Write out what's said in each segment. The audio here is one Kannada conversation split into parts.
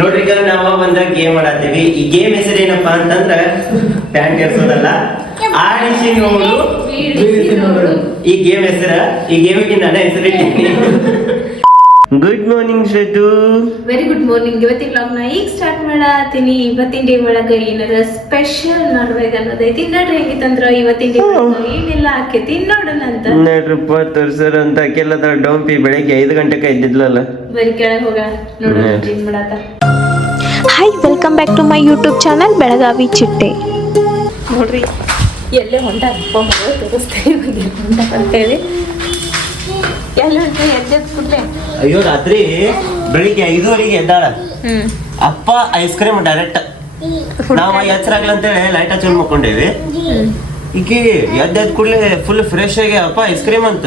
ನೋಡ್ರಿ ಈಗ ನಾವ ಒಂದ ಗೇಮ್ ಆಡಾತೀವಿ. ಈ ಗೇಮ್ ಹೆಸರು ಏನಪ್ಪಾ ಅಂತಂದ್ರ ಪ್ಯಾಂಟ್ ಎರ್ಸೋದಲ್ಲ. ಆಡಿಸಿ ನೋಡು. ಈ ಗೇಮ್ ಹೆಸರ ಈ ಗೇಮಿಗೆ ಹೆಸರು ಇಟ್ಟಿದ್ದೀನಿ ಗುಡ್ ಮಾರ್ನಿಂಗ್ ಶ್ರೇತು ವೆರಿ ಗುಡ್ ಮಾರ್ನಿಂಗ್ ಇವತ್ತಿನ ಬ್ಲಾಗ್ ನಾ ಈಗ ಸ್ಟಾರ್ಟ್ ಮಾಡಾತೀನಿ. ಇವತ್ತಿನ ಡೇ ಒಳಗ ಏನಾರ ಸ್ಪೆಷಲ್ ನೋಡ್ಬೇಕು ಅನ್ನೋದೈತಿ. ನೋಡ್ರಿ ಹೆಂಗಿತ್ತಂದ್ರ ಇವತ್ತಿನ ಡೇ ಏನೆಲ್ಲ ಆಕೈತಿ ನೋಡೋಣ ಅಂತ. ನೋಡ್ರಪ್ಪ ತೋರ್ಸರ್ ಅಂತ. ಕೆಲ್ಲದ ಡೋಂಪಿ ಬೆಳಗ್ಗೆ ಐದು ಗಂಟೆಗೆ ಇದ್ದಿದ್ಲಲ್ಲ ಬರೀ ಕೆಳಗೆ ಹೋಗ. ನೋಡೋಣ ಮಾಡಾತ ಏನ್ ಮಾಡತ್ತ hi welcome back to my YouTube channel Belagavi ಚಿಟ್ಟೆ ನೋಡ್ರಿ ಎಲ್ಲೇ ಹೊಂಡ ಅಪ್ಪ ತೋರಿಸ್ತೇವೆ ಎದ್ದೆದ್ ಕೂಡ್ಲೆ? ಅಯ್ಯೋ ರಾತ್ರಿ ಬೆಳಿಗ್ಗೆ ಐದುವರೆಗೆ ಎದ್ದಾಳ. ಅಪ್ಪ ಐಸ್ ಕ್ರೀಮ್ ಡೈರೆಕ್ಟ್ ನಾವು ಎಚ್ಚರಾಗ್ಲ ಅಂತೇಳಿ ಲೈಟ್ ಹಚ್ಚಿ ಮಾಡ್ಕೊಂಡೇವಿ ಈಕಿ ಎದ್ದೆದ್ ಕೂಡಲೇ ಫುಲ್ ಫ್ರೆಶ್ ಆಗಿ ಅಪ್ಪ ಐಸ್ ಕ್ರೀಮ್ ಅಂತ.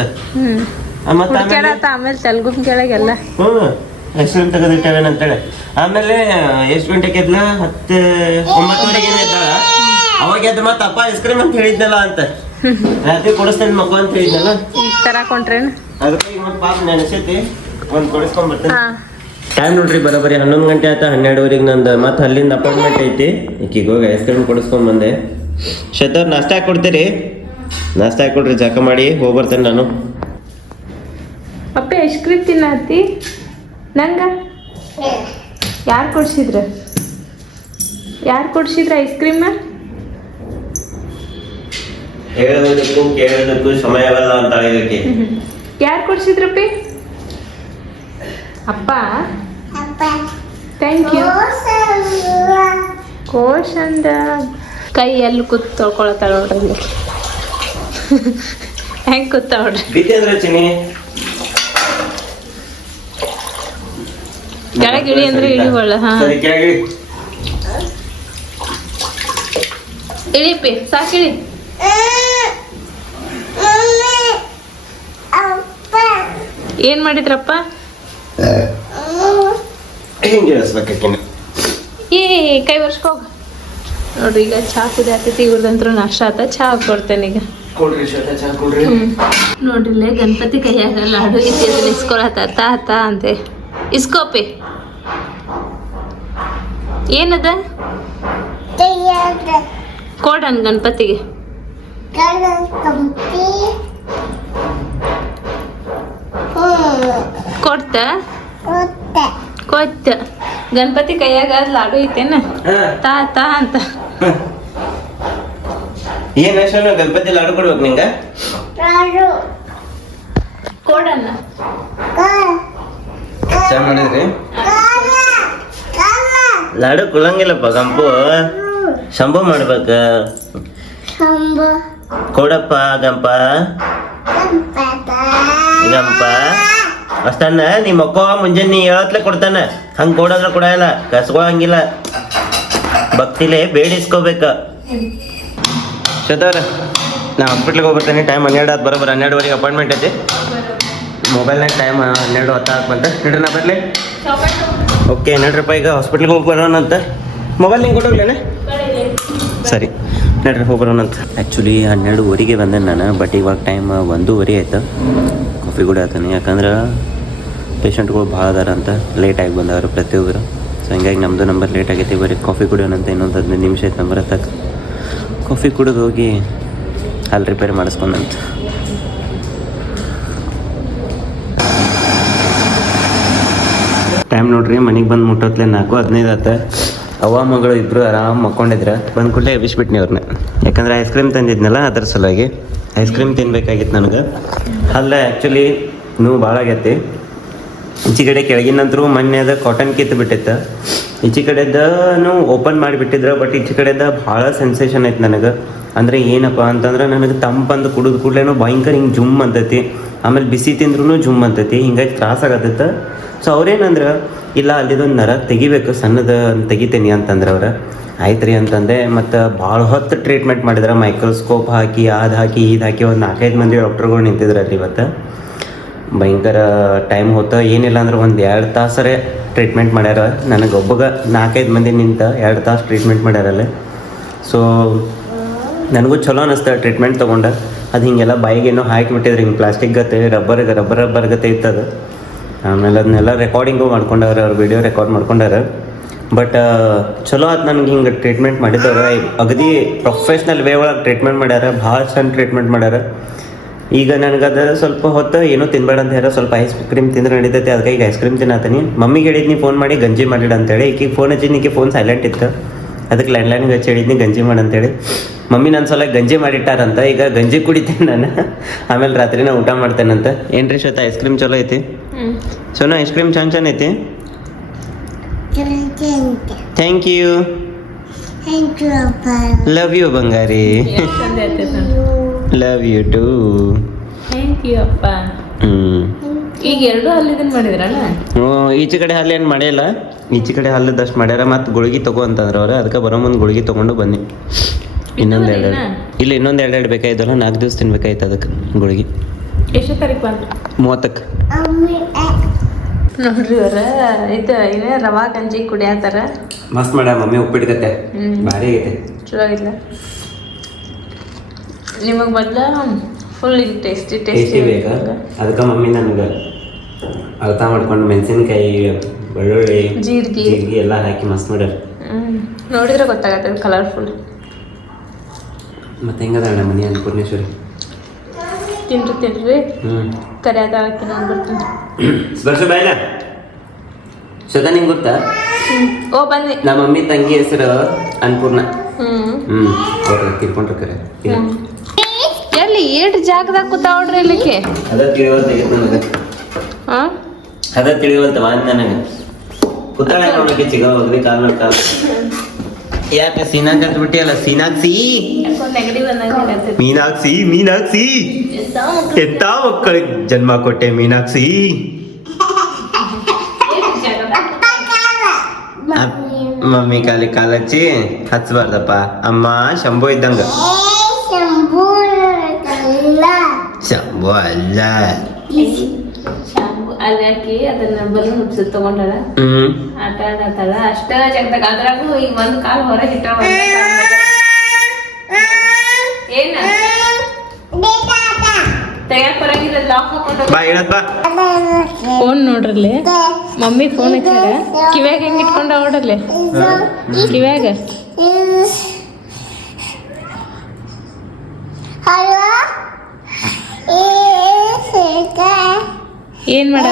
ಮತ್ತ್ ಆಮೇಲೆ ತೆಲುಗು ಕೆಳಗೆಲ್ಲ. ಹ್ಮ್. ಐಸ್ ಕ್ರೀಮ್ ತೆಗೆದಿಟ್ಟೇವೇನ ಅಂತೇಳಿ. ಆಮೇಲೆ ಎಷ್ಟು ಗಂಟೆಗೆ ಎದ್ನ ಹತ್ತು ಒಂಬತ್ತುವರೆಗೆ ಎದ್ದಾಳ. ಅವಾಗ ಎದ್ ಮತ್ತೆ ಅಪ್ಪ ಐಸ್ ಕ್ರೀಮ್ ಅಂತ ಹೇಳಿದ್ನಲ್ಲ ಅಂತ. ರಾತ್ರಿ ಕೊಡಿಸ್ತೇನೆ ಮಗು ಅಂತ ಹೇಳಿದ್ನಲ್ಲ. ತರಾಕೊಂಡ್ರೇನು ಅದಕ್ಕೆ ಈಗ ಮತ್ತೆ ಪಾಪ ನೆನೆಸೈತಿ ಒಂದ್ ಕೊಡಿಸ್ಕೊಂಡ್ ಬರ್ತೇನೆ. ಹಾ. ಟೈಮ್ ನೋಡ್ರಿ ಬರೋಬ್ಬರಿ ಹನ್ನೊಂದು ಗಂಟೆ ಆಯ್ತಾ ಹನ್ನೆರಡುವರೆಗೆ ನಂದು. ಮತ್ತೆ ಅಲ್ಲಿಂದ ಅಪಾಯಿಂಟ್ಮೆಂಟ್ ಐತಿ. ಈಕಿಗೆ ಹೋಗಿ ಐಸ್ ಕ್ರೀಮ್ ಕೊಡಿಸ್ಕೊಂಡ್ ಬಂದೆ. ಶತರ್ ನಾಷ್ಟ ಕೊಡ್ತೀರಿ? ನಾಷ್ಟ ಕೊಡ್ರಿ? ಜಕ ಮಾಡಿ ಹೋಗ್ಬರ್ತೇನೆ ನಾನು. ಅಪ್ಪ ಐಸ್ ಕ್ರೀಮ್ ತಿನ್ನತ್ತಿ? ನಂಗ? ಯಾರು ಕೊಡ್ಸಿದ್ರ? ಯಾರು ಕೊಡ್ಸಿದ್ರ ಐಸ್ ಕ್ರೀಮ್ ಹೇಳೋದಕ್ಕೂ ಕೇಳೋದಕ್ಕೂ ಸಮಯವಲ್ಲ ಅಂತ ಇದಕ್ಕೆ ಯಾರು ಕೊಡ್ಸಿದ್ರಪ್ಪಿ ಅಪ್ಪ. ಥ್ಯಾಂಕ್ ಯು ಕೋಶ್ ಅಂದ ಕೈ ಎಲ್ಲಿ ಕೂತ್ ತೊಳ್ಕೊಳತ್ತಾಳ ನೋಡ್ರಿ ಹೆಂಗ್ ಕೂತ ನೋಡ್ರಿ ಬಿದ್ದೆ ಅಂದ್ರೆ ಚಿನಿ ಕೆಳಗೆ ಇಳಿ ಅಂದ್ರೆ ಇಳಿವಳ ಹಾ. ಸರಿ ಕೆಳಗಿಳಿ. ಇಳಿಪಿ ಸಾಕಿಳಿ. ಏನ್ ಮಾಡಿದ್ರಪ್ಪ? ಹಿಂಗೆ ಇಳಿಸ್ಬೇಕಿನ್ನ ಏ ಕೈ ಬರ್ಸ್ಕೋ ನೋಡ್ರಿ ಈಗ ಚಾ ಆಗ್ತೈತಿ ಇವ್ರದಂತ್ರ ನಾಷ್ಟ ಆತ ಚಾ ಕೊಡ್ತೇನೆ ಈಗ. ನೋಡ್ರಿ ಗಣಪತಿ ಕೈಯಾಗ ಲಾಡು ಐತಿ ಅದನ್ನ ಇಸ್ಕೊಳತ್ತ ತಾ ತಾ ಅಂತೆ ಇಸ್ಕೋಪಿ ಏನದ? ಕೊಡನ್ ಗಣಪತಿಗೆ. ಕೊಡ್ತ? ಕೊತ್ತ ಗಣಪತಿ ಕೈಯಾಗ ಲಾಡು ಐತೇನ? ತಾ ತಾ ಅಂತ. ಏನ್ ಅಷ್ಟು ಗಣಪತಿ ಲಾಡು ಕೊಡ್ಬೇಕು ನಿಂಗ? ಕೊಡಣ್ಣ ಚಾ ಮಾಡಿದ್ರಿ? ಲಾಡು ಕೊಡಂಗಿಲ್ಲಪ್ಪ ಗಂಪು. ಶಂಭು ಮಾಡ್ಬೇಕ. ಕೊಡಪ್ಪ ಗಂಪ. ಗಂಪ. ಅಷ್ಟನ್ನ ನಿಮ್ಮ ಅಕ್ಕ ಮುಂಜಾನೆ ನೀ ಹೇಳತ್ಲೆ ಕೊಡ್ತಾನ. ಹಂಗ ಕೊಡೋದ್ರ ಕೊಡಲ್ಲ ಕಸ್ಕೊಳಂಗಿಲ್ಲ. ಭಕ್ತಿಲೆ ಬೇಡಿಸ್ಕೋಬೇಕ. ಶತವ್ರ ನಾ ಹಾಸ್ಪಿಟ್ಲಿಗೆ ಹೋಗ್ಬಿಡ್ತೇನೆ ಟೈಮ್ ಹನ್ನೆರಡು ಆದ್ ಬರೋಬ್ಬರ ಹನ್ನೆರಡುವರೆಗೆ ಅಪಾಯಿಂಟ್ಮೆಂಟ್ ಐತಿ. ಮೊಬೈಲ್ನಾಗ ಟೈಮ್ ಹನ್ನೆರಡು ಹತ್ತಾಕ್ ಬಂತ. ನಡ್ರಿ ನಾ ಬರ್ಲಿ. ಓಕೆ ನಡ್ರಪ್ಪ ಈಗ ಹಾಸ್ಪಿಟ್ಲಿಗೆ ಹೋಗಿ ಬರೋಣ ಅಂತ. ಮೊಬೈಲ್ ನಿಂಗೆ ಕೊಟ್ಟೋಗ್ಲೇನೆ ಸರಿ. ನಡ್ರಿ, ಹೋಗಿ ಬರೋಣ ಅಂತ. ಆ್ಯಕ್ಚುಲಿ ಹನ್ನೆರಡುವರೆಗೆ ಬಂದೆ ನಾನು ಬಟ್ ಇವಾಗ ಟೈಮ್ ಒಂದೂವರೆ ಆಯ್ತು. ಕಾಫಿ ಕೂಡ ಆಯ್ತಾನೆ ಯಾಕಂದ್ರೆ ಪೇಷಂಟ್ಗಳು ಭಾಳ ಅದಾರ ಅಂತ ಲೇಟಾಗಿ ಬಂದವರು ಪ್ರತಿಯೊಬ್ಬರು ಸೊ ಹಿಂಗಾಗಿ ನಮ್ಮದು ನಂಬರ್ ಲೇಟ್ ಆಗೈತಿ. ಬರೀ ಕಾಫಿ ಕುಡಿಯೋಣಂತ ಇನ್ನೊಂದು ಹದಿನೈದು ನಿಮಿಷ ಆಯ್ತು ನಂಬರ್ ಹತ್ತಕ್ಕೆ. ಕಾಫಿ ಕುಡಿದು ಹೋಗಿ ಅಲ್ಲಿ ರಿಪೇರಿ ಮಾಡಿಸ್ಕೊಂಡಂತ ಟೈಮ್ ನೋಡ್ರಿ, ಮನೆಗೆ ಬಂದು ಮುಟ್ಟೋತ್ಲೆ ನಾಲ್ಕು, ಹದಿನೈದು ಆತ. ಅವ್ವ, ಮಗಳು ಇಬ್ರು ಆರಾಮ್ ಮಕ್ಕೊಂಡಿದ್ರ. ಬಂದ್ ಕೂಡಲೇ ಎಬ್ಬಿಸ್ಬಿಟ್ನಿ ಅವ್ರನ್ನ ಯಾಕಂದ್ರೆ ಐಸ್ ಕ್ರೀಮ್ ತಂದಿದ್ನಲ್ಲ ಅದ್ರ ಸಲುವಾಗಿ. ಐಸ್ ಕ್ರೀಮ್ ತಿನ್ಬೇಕಾಗಿತ್ತು ನನಗೆ. ಅಲ್ಲ ಆ್ಯಕ್ಚುಲಿ ನೋವು ಭಾಳ ಆಗೈತಿ. ಈಚೆ ಕಡೆ ಕೆಳಗಿನಂತರೂ ಅದ ಕಾಟನ್ ಕಿತ್ತು ಬಿಟ್ಟಿತ್ತು. ಈಚೆ ಕಡೆದನು ಓಪನ್ ಮಾಡಿಬಿಟ್ಟಿದ್ರು ಬಟ್ ಈಚೆ ಕಡೆದ ಭಾಳ ಸೆನ್ಸೇಷನ್ ಐತೆ ನನಗೆ. ಅಂದರೆ ಏನಪ್ಪ ಅಂತಂದ್ರೆ ನನಗೆ ತಂಪಂದು ಕುಡಿದು ಕೂಡಲೇ ಭಯಂಕರ ಹಿಂಗೆ ಜುಮ್ ಅಂತೈತಿ. ಆಮೇಲೆ ಬಿಸಿ ತಿಂದ್ರೂ ಜುಮ್ ಅಂತೈತಿ, ಹಿಂಗಾಗಿ ತ್ರಾಸ ಆಗತ್ತೈತೆ ಸೊ ಅವ್ರೇನಂದ್ರೆ ಇಲ್ಲ, ಅಲ್ಲಿದೊಂದು ನರ ತೆಗಿಬೇಕು, ಸಣ್ಣದ ತೆಗಿತೀನಿ ಅಂತಂದ್ರೆ ಅವ್ರು. ಆಯ್ತು ರೀ ಅಂತಂದೆ, ಮತ್ತು ಭಾಳ ಹೊತ್ತು ಟ್ರೀಟ್ಮೆಂಟ್ ಮಾಡಿದ್ರೆ ಮೈಕ್ರೋಸ್ಕೋಪ್ ಹಾಕಿ, ಅದು ಹಾಕಿ, ಇದು ಹಾಕಿ ಒಂದು ನಾಲ್ಕೈದು ಮಂದಿ ಡಾಕ್ಟ್ರುಗಳು ನಿಂತಿದ್ರಲ್ಲಿ ಇವತ್ತು. ಭಯಂಕರ ಟೈಮ್ ಹೋತ, ಏನಿಲ್ಲ ಅಂದ್ರೆ ಒಂದು ಎರಡು ತಾಸರೆ ಟ್ರೀಟ್ಮೆಂಟ್ ಮಾಡ್ಯಾರ. ನನಗೆ ಒಬ್ಬಗ ನಾಲ್ಕೈದು ಮಂದಿ ನಿಂತ ಎರಡು ತಾಸು ಟ್ರೀಟ್ಮೆಂಟ್ ಮಾಡ್ಯಾರಲ್ಲ. ಸೊ ನನಗೂ ಚಲೋ ಅನಿಸ್ತದೆ ಟ್ರೀಟ್ಮೆಂಟ್ ತೊಗೊಂಡು. ಅದು ಹಿಂಗೆಲ್ಲ ಹಾಕಿ ಬಿಟ್ಟಿದ್ರು ಹಿಂಗೆ ಪ್ಲಾಸ್ಟಿಕ್ ಗತೆ ರಬ್ಬರ್ ರಬ್ಬರ್ ರಬ್ಬರ್ ಗತೆ ಇತ್ತದು. ಆಮೇಲೆ ಅದನ್ನೆಲ್ಲ ರೆಕಾರ್ಡಿಂಗು ಮಾಡ್ಕೊಂಡವ್ರೆ, ಅವ್ರು ವಿಡಿಯೋ ರೆಕಾರ್ಡ್ ಮಾಡ್ಕೊಂಡಾರ ಬಟ್ ಚಲೋ ಆತು ನನಗೆ ಹಿಂಗೆ ಟ್ರೀಟ್ಮೆಂಟ್ ಮಾಡಿದವ್ರ. ಅಗದಿ ಪ್ರೊಫೆಷ್ನಲ್ ವೇ ಒಳಗೆ ಟ್ರೀಟ್ಮೆಂಟ್ ಮಾಡ್ಯಾರ, ಭಾಳ ಚಂದ ಟ್ರೀಟ್ಮೆಂಟ್ ಮಾಡ್ಯಾರ. ಈಗ ನನಗದ ಸ್ವಲ್ಪ ಹೊತ್ತು ಏನೂ ತಿನ್ಬೇಡ ಅಂತ ಹೇಳ ಸ್ವಲ್ಪ ಐಸ್ ಕ್ರೀಮ್ ತಿಂದ್ರೆ ನಡೀತೈತೆ ಅದಕ್ಕೆ ಈಗ ಐಸ್ ಕ್ರೀಮ್ ತಿನ್ನತೀನಿ. ಮಮ್ಮಿಗೆ ಹೇಳಿದ್ನಿ ಫೋನ್ ಮಾಡಿ ಗಂಜಿ ಮಾಡಿಡ ಅಂತೇಳಿ. ಈಕಿಗೆ ಫೋನ್ ಹಚ್ಚಿದ್ನಿ ಈಕೆ ಫೋನ್ ಸೈಲೆಂಟ್ ಇತ್ತು. ಅದಕ್ಕೆ ಲ್ಯಾಂಡ್ಲೈನ್ಗೆ ಹಚ್ಚಿ ಹೇಳಿದ್ನಿ ಗಂಜಿ ಮಾಡು ಅಂತೇಳಿ. ಮಮ್ಮಿ ನನ್ನ ಸಲ ಗಂಜಿ ಮಾಡಿಟ್ಟಾರಂತ, ಈಗ ಗಂಜಿ ಕುಡಿತೀನಿ ನಾನು. ಆಮೇಲೆ ರಾತ್ರಿ ನಾನು ಊಟ ಮಾಡ್ತೇನಂತ. ಏನ್ರಿ ಶ್ವೇತ ಐಸ್ ಕ್ರೀಮ್ ಚಲೋ ಐತಿ? ಸೋನಾ ಐಸ್ ಕ್ರೀಮ್ ಚೆನ್ನ ಚಂದ ಐತಿ thank you love you Bangari. Love you too thank you ಅಪ್ಪ. ಹ್ಮ್. ಈಗ ಎರಡು ಹಲ್ಲಿದನ್ ಮಾಡಿದ್ರಲ್ಲ? ಹ್ಞೂ ಈಚೆ ಕಡೆ ಹಲ್ಲು ಏನು ಮಾಡಿಲ್ಲ. ಈಚೆ ಕಡೆ ಹಲ್ಲದಷ್ಟು ಮಾಡ್ಯಾರ ಮತ್ತು ಗುಳಿಗೆ ತಗೋ ಅಂತಂದ್ರೆ ಅವ್ರು. ಅದಕ್ಕೆ ಬರೋ ಮುಂದೆ ಗುಳಿಗೆ ತೊಗೊಂಡು ಬನ್ನಿ. ಇನ್ನೊಂದು ಎರಡು ಇಲ್ಲ ಇನ್ನೊಂದು ಎರಡು ಎರಡು ಬೇಕಾಯ್ತಲ್ಲ ನಾಲ್ಕು ದಿವಸ ತಿನ್ಬೇಕಾಯ್ತು ಅದಕ್ಕೆ ಗುಳಿಗೆ. ಎಷ್ಟು ತಾರೀಕು ಬಂತು ಮೂವತ್ತಕ್ಕೆ. ನೋಡ್ರಿ ಅವ್ರ ಇದು ಏನೇ ರವಾ ಗಂಜಿ ಕುಡಿಯತ್ತಾರ ಮಸ್ತ್ ಮಾಡ ಮಮ್ಮಿ ಉಪ್ಪಿಟ್ಕತ್ತೆ. ಭಾರಿ ಐತೆ ಚಲೋ ಆಗಿಲ್ಲ ನಿಮಗೆ ಬದಲ ಫುಲ್ ಇದು ಟೇಸ್ಟಿ ಟೇಸ್ಟಿ ಬೇಕಾ. ಅದಕ್ಕೆ ಮಮ್ಮಿ ನನಗೆ ಅರ್ಥ ಮಾಡ್ಕೊಂಡು ಮೆಣಸಿನ್ಕಾಯಿ ಬೆಳ್ಳುಳ್ಳಿ ಜೀರಿಗೆ. ಜೀರಿಗೆ ಎಲ್ಲ ಹಾಕಿ ಮಸ್ತ್ ಮಾಡ್ಯಾರ. ನೋಡಿದ್ರೆ ಗೊತ್ತಾಗತ್ತೆ ಕಲರ್ಫುಲ್ ಮತ್ತೆ ಹೆಂಗದ ಅಣ್ಣ ಮನಿ ಅನ್ನಪೂರ್ಣೇಶ್ವರಿ ತಿನ್ರಿ ಹ್ಞೂ ಕರಿಯಾದ ನಾನು ಬರ್ತೀನಿ. ಬರ್ಸು ಬಾಯ್ಲ. ಶ್ವೇತಾ ನಿಂಗೆ ಗೊತ್ತಾ? ಓ ಬನ್ನಿ. ನಮ್ಮ ಮಮ್ಮಿ ತಂಗಿ ಹೆಸರು ಅನ್ನಪೂರ್ಣ. ಹ್ಮ್. ಹ್ಮ್. ಅವ್ರು ತಿರ್ಕೊಂಡ್ರೆ ಕರೆ. ಎಲ್ಲಿ ಏಟ್ ಜಾಗದಾಗ ಕೂತಾವ್ರಿ ಇಲ್ಲಿಕ್ಕೆ? ಅದ ಆಗೈತೆ ನನಗೆ? ಹಾ ಅದ ತಿಳಿವಂತ ಮಾನ್ ನನಗೆ ಕೂತಾಳೆ ನೋಡಕ್ಕೆ ಚಿಗ ಹೋಗ್ರಿ ಕಾಲ್ ಕಾಲ್ ಯಾಕೆ ಸೀನಾಕ್ ಅಂತ ಬಿಟ್ಟಿಯಲ್ಲ? ಬಂದಂಗ ಮೀನಾಕ್ಷಿ ಮೀನಾಕ್ಷಿ ಎತ್ತ ಮಕ್ಕಳಿಗೆ ಜನ್ಮ ಕೊಟ್ಟೆ ಮೀನಾಕ್ಷಿ ಮಮ್ಮಿ ಕಾಲಿ ಕಾಲಚ್ಚಿ. ಹಚ್ಬಾರ್ದಪ್ಪ. ಅಮ್ಮ ಶಂಭು ಇದ್ದಂಗ. ಶಂಭು ಅಲ್ಲ. ಅಲ್ಲಿ ಹಾಕಿ ಅದನ್ನ ಬಲೂನ್ ಹುಡ್ಸಿ ತಗೊಂಡಾಳ ಆಟ ಆಡತ್ತಾಳ ಅಷ್ಟ ಜಗದಾಗ ಅದ್ರಾಗೂ ಈಗ ಒಂದ್ ಕಾಲ್ ಹೊರಗೆ ಇಟ್ಟ ಏನ ತೆಗ್ಯಾಕ್ ಬರಂಗಿಲ್ಲ ಲಾಕ್ ಹಾಕೊಂಡು ಫೋನ್ ನೋಡ್ರಲ್ಲಿ ಮಮ್ಮಿ ಫೋನ್ ಹಚ್ಚಾರ ಕಿವ್ಯಾಗ ಹೆಂಗ್ ಇಟ್ಕೊಂಡ ನೋಡ್ರಲ್ಲಿ ಕಿವ್ಯಾಗ ಏನ್ ಮಾಡ?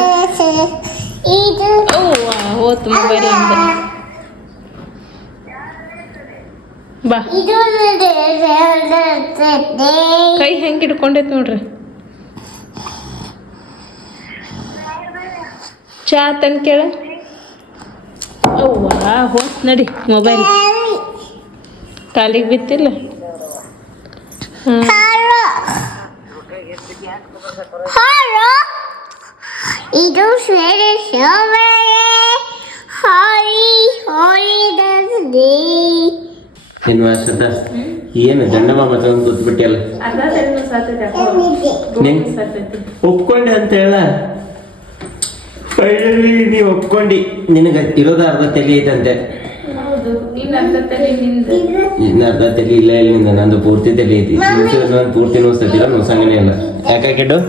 ಹೋತ್ ಮೊಬೈಲ್ ಬಾ. ಕೈ ಹೆಂಗೆ ಹಿಡ್ಕೊಂಡೈತ್ ನೋಡ್ರಿ. ಚಾ ತನ್ ಕೇಳ. ಅವ್ವ ಹೋತ್ ನಡಿ ಮೊಬೈಲ್ ಕಾಲಿಗೆ ಬಿತ್ತಿಲ್ಲ ಹ್ಮ್. ಇದು ಸೇರಿ ಹಾರಿ ಹಾಲಿಡೇ ಏನ್ ವರ್ಷದ ಏನು ದಂಡಮ ಮತ್ತೊಂದು ಕೂತ್ಬಿಟ್ಟಿಯಲ್ಲ ಒಪ್ಕೊಂಡೆ ಅಂತ ಹೇಳ? ಫೈನಲಿ ನೀವು ಒಪ್ಕೊಂಡಿ. ನಿನಗೆ ಇರೋದ ಅರ್ಧ ತಲೆ ಐತಂತೆ ಅರ್ಧ ತಲೆ ಇಲ್ಲ, ಇಲ್ಲಿಂದ ನಂದು ಪೂರ್ತಿ ತಲೆ ಐತಿ. ಪೂರ್ತಿ ನುಸ್ತೈತಿಲ್ಲ ನೋಸಂಗನೇ ಇಲ್ಲ. ಯಾಕೆ ಕೆಟ್ಟು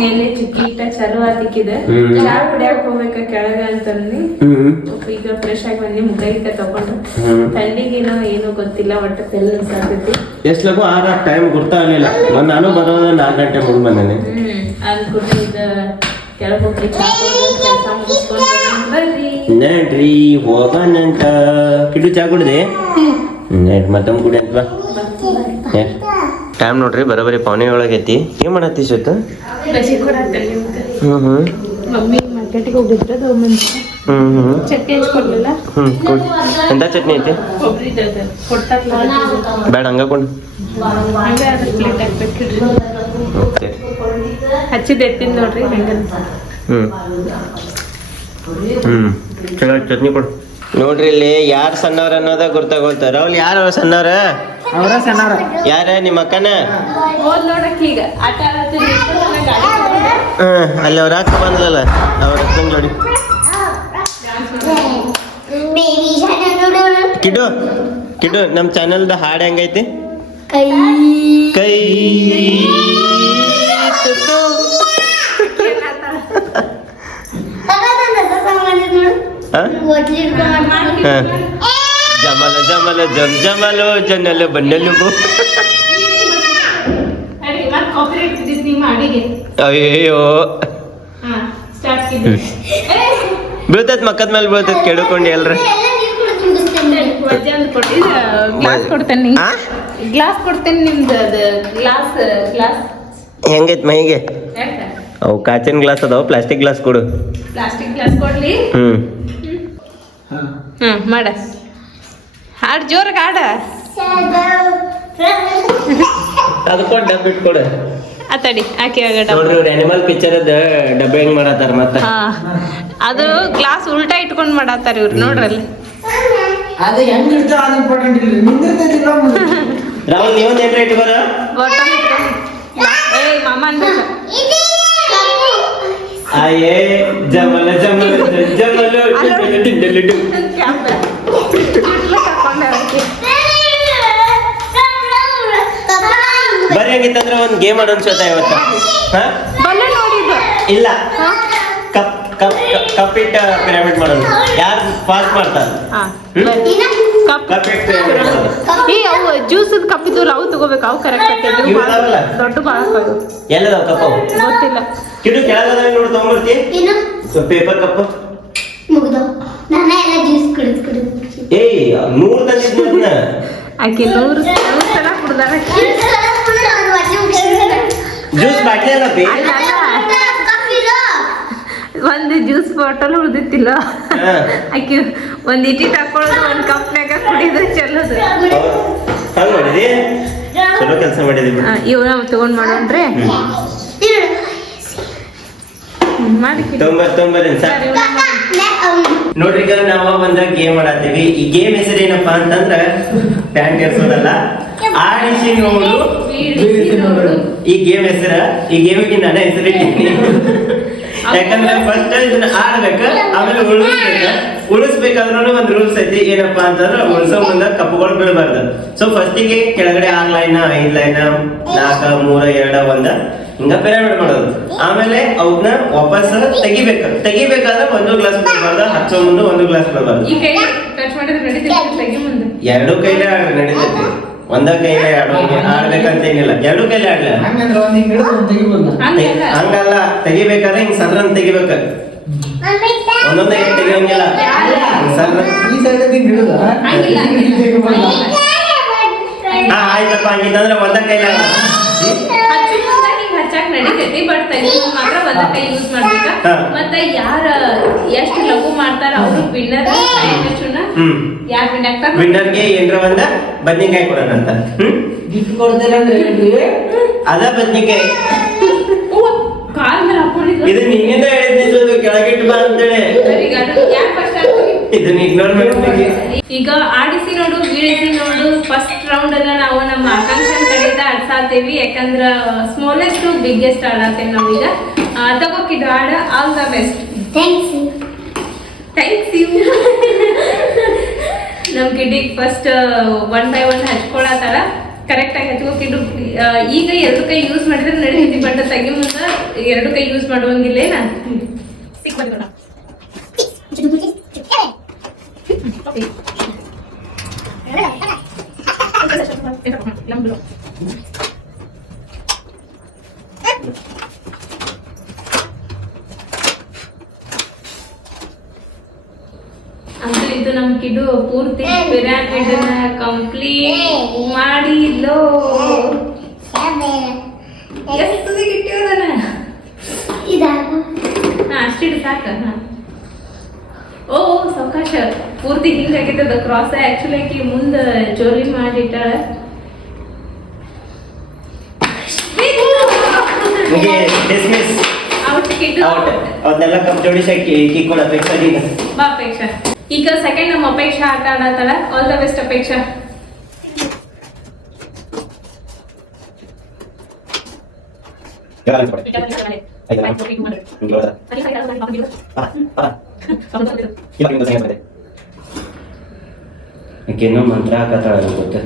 ಮೇಲೆ ಚುಕ್ಕಿ ಇಟ್ಟ ಚಲೋ ಆತಿಕ್ಕಿದೆ. ಚಾ ಕುಡಿಯಾಕ ಹೋಗ್ಬೇಕ ಕೆಳಗ ಅಂತಂದು ಈಗ ಫ್ರೆಶ್ ಆಗಿ ಮುಖ ಮುಗ್ಗೈಕ ತಗೊಂಡು. ತಣ್ಣಗಿನ ಏನು ಗೊತ್ತಿಲ್ಲ ಒಟ್ಟ ತೆಲ್ಲ ಅನ್ಸಾತೈತಿ. ಎಷ್ಟು ಲಗು ಆರ ಟೈಮ್ ಗೊತ್ತಾಗ್ಲಿಲ್ಲ ಮೊನ್ನೆ ನಾನು ಬರೋದ ನಾಲ್ಕು ಗಂಟೆ ಮುಂದೆ ಬಂದೇನೆ. ಅನ್ಕೊಟ್ಟು ಈಗ ಕೆಳಗೆ ಹೋಗಿ ಚಾ ಕೆಲಸ ಮುಗಿಸ್ಕೊಂಡು ಬರ್ರಿ ನಡ್ರಿ ಹೋಗೋಣಂತ ಕಿಡು ಚಾ ಕುಡ್ದೆ? ನಡ್ ಮತ್ತೊಮ್ಮೆ ಕುಡಿ ಅಂತ ಟೈಮ್ ನೋಡ್ರಿ ಬರೋಬರಿ ಪಾವನೆ ಒಳಗೈತಿ ಏನ್ ಮಾಡತ್ತಿ ಶ್ವೇತ? ಹ್ಞೂ ಹ್ಞೂ ಮಮ್ಮಿ ಮಾರ್ಕೆಟಿಗೆ ಹೋಗಿದ್ರೆ ಹ್ಮ್ ಹ್ಮ್ ಚಟ್ನಿ ಹಚ್ಕೊಡ್ಲಿಲ್ಲ? ಕೊಡ್. ಎಂತ ಚಟ್ನಿ ಐತಿ? ಬೇಡ ಹಂಗ ಕೊಡು. ಹಂಗೆ ಅದ್ರ ಪ್ಲೇಟ್ ಹಾಕ್ಬೇಕಿಡ್ರಿ ಓಕೆ. ಹಚ್ಚಿದ ಎತ್ತಿನ ನೋಡ್ರಿ ಹೆಂಗಂತ ಹ್ಮ್. ಹ್ಮ್. ಚಲೋ ಚಟ್ನಿ ಕೊಡು. ನೋಡ್ರಿ ಇಲ್ಲಿ ಯಾರು ಸಣ್ಣವ್ರ ಅನ್ನೋದ ಗೊತ್ತಾಗೋಲ್ತಾರ ಅವ್ರು ಯಾರು ಸಣ್ಣವ್ರ? ಅವರ ಸಣ್ಣವ್ರ? ಯಾರ ನಿಮ್ಮ ಅಕ್ಕನ? ಹಾಂ ನೋಡಕ್ ಈಗ. ಆಟ ಆಡತ್ತೀನಿ ಗಾಡಿ ಹ್ಮ್ ಅಲ್ಲಿ ಅವ್ರ ಅಕ್ಕ ಬಂದ್ಲಲ್ಲ? ಅವ್ರ ಅಕ್ಕನ ಜೋಡಿ. ಕಿಡು ಕಿಡು ನಮ್ಮ ಚಾನಲ್ದ ಹಾಡು ಹೆಂಗೈತಿ? ಕೈ. ಕೈ. ಹಾ. ಜಮಲ ಜಮಲ ಜಮ್ ಜಮಲು ಜನಲು ಬನ್ನಲು ಅಯ್ಯೋ ಬೀಳ್ತೈತ್ ಮಕ್ಕದ ಮೇಲೆ ಬೀಳ್ತೈತ್ ಕೇಳ್ಕೊಂಡು ಎಲ್ರ. ಕೊಡ್ತೇನೆ ನಿಮ್ದು ಗ್ಲಾಸ್ ಹೆಂಗೈತ್ ಮೈಗೆ? ಅವು ಕಾಚಿನ ಗ್ಲಾಸ್ ಅದಾವ ಪ್ಲಾಸ್ಟಿಕ್ ಗ್ಲಾಸ್ ಕೊಡು. ಪ್ಲಾಸ್ಟಿಕ್ ಗ್ಲಾಸ್ ಕೊಡ್ಲಿ. ಹ್ಮ್. ಹ್ಮ್ ಮಾಡ. ಹಾಡ್ ಜೋರಾಗಿ ಹಾಡ. ಅದಕ್ಕೊಂದು ಡಬ್ಬ ಇಟ್ಕೊಡು. ಅತ್ತಡಿ ಆಕೆ ನೋಡ್ರಿ ಇವ್ರು ಅನಿಮಲ್ ಪಿಕ್ಚರ್ ಅದ ಡಬ್ಬ ಹೆಂಗ್ ಮಾಡತ್ತಾರ ಮತ್ತ? ಹಾ ಅದು ಗ್ಲಾಸ್ ಉಲ್ಟಾ ಇಟ್ಕೊಂಡ್ ಮಾಡತ್ತಾರ ಇವ್ರು ನೋಡ್ರಲ್ಲಿ. ಅದು ಹೆಂಗ್ ಇರ್ತಾವ ಅದು ಇಂಪಾರ್ಟೆಂಟ್ ಇಲ್ಲ ನಿಂದಿರ್ತೈತಿಲ್ಲ ರಾಹುಲ್ ನೀವೊಂದ್ ಏನ್ರ ಇಟ್ಕೋರ ಬಾಟಲ್ ಏ ಮಾಮ ಅನ್ಬೇಕು. ಆಯೇ ಜಮಲ ಜಮಲ ಜಮಲ ಜಮಲು ಡಿಂಡಲು ಡಿಂಡಲು ಒಂದು ಗೇಮ್ ಆಡೋನ್ ಶ್ವೇತ ಇವತ್ತ. ಹಾ? ಇಲ್ಲ. ಕಪ್ ಕಪ್ ಕಪ್ ಇಟ್ಟ ಪಿರಮಿಡ್ ಮಾಡೋದು. ಯಾರು ಫಾಸ್ಟ್ ಮಾಡ್ತಾರ ಏ ಜ್ಯೂಸ್ ಕಪ್ ಇದ್ದು ಅವು ತಗೋಬೇಕು. ಅವು ಕರೆಕ್ಟ್? ದೊಡ್ಡ ಬಾಳ ಎಲ್ಲದಾವ ಕಪ್ ಅವು? ಗೊತ್ತಿಲ್ಲ. ಕಿಡು ಕೆಳಗದ ನೋಡಿ ತಗೊಂಡ್ಬರ್ತಿ ಏನು? ಪೇಪರ್ ಕಪ್ ಮುಗ್ದು? ನಾನೇ ಎಲ್ಲ ಜ್ಯೂಸ್ ಕುಡಿದು ಕುಡಿದು. ಏಯ್ ನೂರ್ ತಂದಿದ್ ಮೊದ್ಲ ಆಕೆ ನೂರು ನೂರು ಸಲ ಕುಡ್ದಾಳ. ಜ್ಯೂಸ್ ಬಾಟ್ಲಿ ಅಲ್ಲ ಬೇ ಒಂದು ಜ್ಯೂಸ್ ಬಾಟಲ್ ಉಳಿದಿತ್ತಿಲ್ಲ. ಅಕ್ಕಿ ಒಂದ್ ಇಟಿ ತಕೊಳ್ಳೋದು ಒಂದ್ ಕಪ್ನಾಗ ಕುಡಿದು ಚೆಲ್ಲೋದು. ಚಲೋ ಕೆಲಸ ಮಾಡಿದಿ ಬಿಡು. ನಾವು ತಗೊಂಡ್ ಮಾಡೋಣ್ರಿ ನೋಡ್ರಿ ಈಗ ನಾವು ಒಂದ ಗೇಮ್ ಆಡತ್ತೀವಿ. ಈ ಗೇಮ್ ಹೆಸರು ಏನಪ್ಪಾ ಅಂತಂದ್ರ ಪ್ಯಾಂಟ್ ಏರ್ಸೋದಲ್ಲ ಆಡಿಸಿ ನೋಡು ಬೀಳಿಸಿ ನೋಡು. ಈ ಗೇಮ್ ಹೆಸರ ಈ ಗೇಮಿಗೆ ನನ್ನ ಹೆಸರಿಟ್ಟಿದ್ದೀನಿ. ಯಾಕಂದ್ರೆ ಫಸ್ಟ್ ಇದನ್ನ ಆಡ್ಬೇಕ ಆಮೇಲೆ ಉಳಿಸ್ಬೇಕ. ಉಳಿಸ್ಬೇಕಾದ್ರೂ ಒಂದು ರೂಲ್ಸ್ ಐತಿ ಏನಪ್ಪಾ ಅಂತಂದ್ರೆ ಉಳಿಸೋ ಮುಂದ ಕಪ್ಪುಗಳು ಬೀಳಬಾರ್ದು. ಸೊ ಫಸ್ಟಿಗೆ ಕೆಳಗಡೆ ಆರ್ ಲೈನ್ ಐದು ಲೈನ್ ನಾಲ್ಕ ಮೂರ ಎರಡ ಒಂದ. ಹಿಂಗ ಪಿರಮಿಡ್ ಮಾಡೋದು. ಆಮೇಲೆ ಅವನ್ನ ವಾಪಸ್ ತೆಗಿಬೇಕು. ತೆಗಿಬೇಕಾದ್ರೆ ಒಂದು ಗ್ಲಾಸ್ ಬಿಡಬಾರ್ದು ಹಚ್ಚೋ ಮುಂದೆ ಒಂದು ಗ್ಲಾಸ್ ಬಿಡಬಾರ್ದು ಎರಡು ಕೈಲೇ ಆಡ್ರಿ ನಡೀತೈತಿ. ಒಂದ ಕೈಲೇ ಆಡೋ ಆಡ್ಬೇಕಂತ ಏನಿಲ್ಲ ಎರಡು ಕೈಲಿ ಆಡ್ಲ? ಹಂಗಲ್ಲ. ಹಂಗಲ್ಲ. ತೆಗಿಬೇಕಾದ್ರೆ ಹಿಂಗ್ ಸದ್ರನ್ ತೆಗಿಬೇಕ. ಕೈ ತೆಗಿಯಂಗಿಲ್ಲ. ಸದ್ರ ಈ ಸೈಡ್ ಹಿಂಗ್ ಹಿಡಿದ ಹಂಗಿಲ್ಲ, ಹಂಗಿಲ್ಲ. ಹಾ ಆಯ್ತಪ್ಪ ಹಂಗಿತ್ತಂದ್ರೆ ಒಂದ ಕೈಲಿ ಆಡ ನಡೀತೈತಿ ಬಟ್ ತಲೆ ಮಾತ್ರ ಒಂದ ಕೈ ಯೂಸ್ ಮಾಡ್ಬೇಕ ಮತ್ತ ಯಾರ ಎಷ್ಟು ಲಘು ಮಾಡ್ತಾರ ಅವರು ವಿನ್ನರ್ ಯಾರ್ ವಿನ್ ಆಗ್ತಾರ? ವಿನ್ನರ್ಗೆ ಏನ್ರ ಒಂದ ಬದ್ನಿಕಾಯಿ ಕೊಡೋಣ ಅಂತ. ಹ್ಮ್? ಗಿಫ್ಟ್ ಕೊಡ್ತಾರ ಅಂದ್ರೆ ಅದ ಬದ್ನಿಕಾಯಿ. ಕಾಲ್ ಮೇಲೆ ಹಾಕೊಂಡಿದ್ದು ಇದು ನಿನ್ನಿಂದ ಹೇಳಿದ್ದು ಕೆಳಗಿಟ್ಟು ಬಾ ಅಂತೇಳಿ. ಈಗ ಅದು ಯಾರ್ first ಆಗ್ತೀವಿ? ಇದನ್ನ ಇಗ್ನೋರ್ ಮಾಡ್ಬೇಕು ಈಗ ಆಡಿಸಿ ನೋಡು ಬೀಳಿಸಿ ನೋಡು ಫಸ್ಟ್ ರೌಂಡ್ ಅನ್ನ ನಾವು ನಮ್ಮ ಆಕಾಂಕ್ಷನ್ ಕಡೆಯಿಂದ ಯಾಕಂದ್ರೆ ಸ್ಮಾಲೆಸ್ಟ್ ಟು ಬಿಗ್ಗೆಸ್ಟ್ ಆಡತ್ತೇವೆ ನಾವೀಗ ಆ, ಹಾಡ all the best thanks thanks you ನಮ್ಮ ಕಿಡ್ಡಿಗೆ ಫಸ್ಟ್ ಒನ್ ಬೈ ಒನ್ ಹಚ್ಕೊಳತ್ತಾರ ಕರೆಕ್ಟ್ ಆಗಿ ಹಚ್ಕೋ ಕಿಡ್ಡು ಈಗ ಎರಡು ಕೈ ಯೂಸ್ ಮಾಡಿದ್ರೆ ನಡೀತಿ ಬಟ್ ತೆಗಿ ಮುಂದ ಎರಡು ಕೈ ಯೂಸ್ ಮಾಡುವಂಗಿಲ್ಲೇನಾ ಸಿಕ್ ಬಂದ್ಬಿಡ ಅಂತೂ ಇದು ನಮ್ ಕಿಡು ಪೂರ್ತಿ ಪಿರಾಮಿಡ್ ಕಂಪ್ಲೀಟ್ ಮಾಡಿಲ್ಲೋ ಎಷ್ಟು ಇಟ್ಟಿರೋದನ ಇದಾಗ. ಹಾ ಅಷ್ಟಿಡು ಸಾಕ ಹಾ. ಓ ಸಾವಕಾಶ. ಪೂರ್ತಿ ಹಿಂಗಾಗಿದ್ದದ ಕ್ರಾಸ್ ಆಕ್ಚುಲಿ ಆಕಿ ಮುಂದ ಜೋಲಿ ಮಾಡಿಟ್ಟಾಳ. ಮುಗಿ ಡಿಸ್ಮಿಸ್ ಔಟ್ ಕಿಡು ಔಟ್ ಅವನ್ನೆಲ್ಲ ಕಪ್ ಜೋಡಿಸಿ ಹಾಕಿ ಕಿಕ್ಕೊಳ ಅಪೇಕ್ಷೆ ಬಾ ಅಪೇಕ್ಷಾ. ಈಗ ಸೆಕೆಂಡ್ ನಮ್ಮ ಅಪೇಕ್ಷಾ ಆಟ ಆಡತ್ತಾಳ. All the best Apeksha. ಏನೋ ಮಂತ್ರ ಹಾಕತ್ತಾಳ ಗೊತ್ತೆ.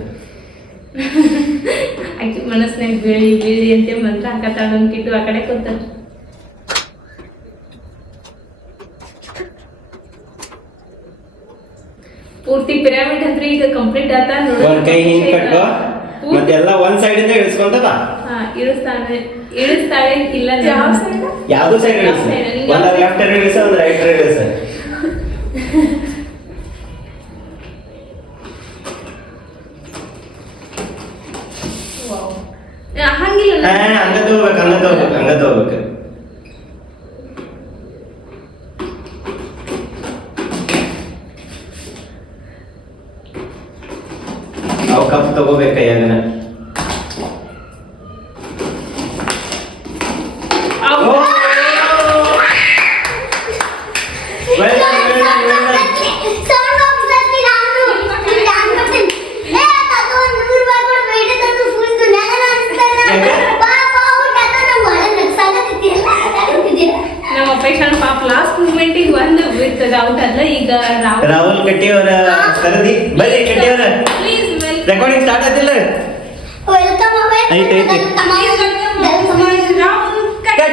ಆಕಿ ಮನಸ್ನಾಗ ಬೀಳಿ ಬೀಳಿ ಅಂತ ಮಂತ್ರ ಹಾಕತ್ತಾಳ ಅಂತಿದ್ದು ಆ ಕಡೆ ಕೂತ. ಪೂರ್ತಿ ಪಿರಾಮಿಡ್ ಅಂದ್ರೆ ಈಗ ಕಂಪ್ಲೀಟ್ ಆತ ನೋಡಿ. ಒಂದ್ ಕೈ ಹಿಂಗ್ ಕಟ್ಟು ಮತ್ತೆಲ್ಲ ಒಂದ್ ಸೈಡ್ ಇಂದ ಇಳಿಸ್ಕೊಂತ ಬಾ. ಹಾ ಇಳಿಸ್ತಾನೆ. ಇಳಿಸ್ತಾಳೆ ಇಲ್ಲ ಯಾವ ಸೈಡ್ ಯಾವ್ದು ಸೈಡ್ ಇಳಿಸ? ಒಂದ್ ಲೆಫ್ಟ್ ಇಳಿಸ ಒಂದ್ ರೈಟ್ ಇಳಿಸ. ಹಂಗಿಲ್ಲ ಹಂಗ ತಗೋಬೇಕು ಹೋಗ್ಬೇಕು ತಗೋಬೇಕು ಹೋಗ್ಬೇಕು ಹಂಗದ ಹೋಗ್ಬೇಕು ಅವ್ ಕಪ್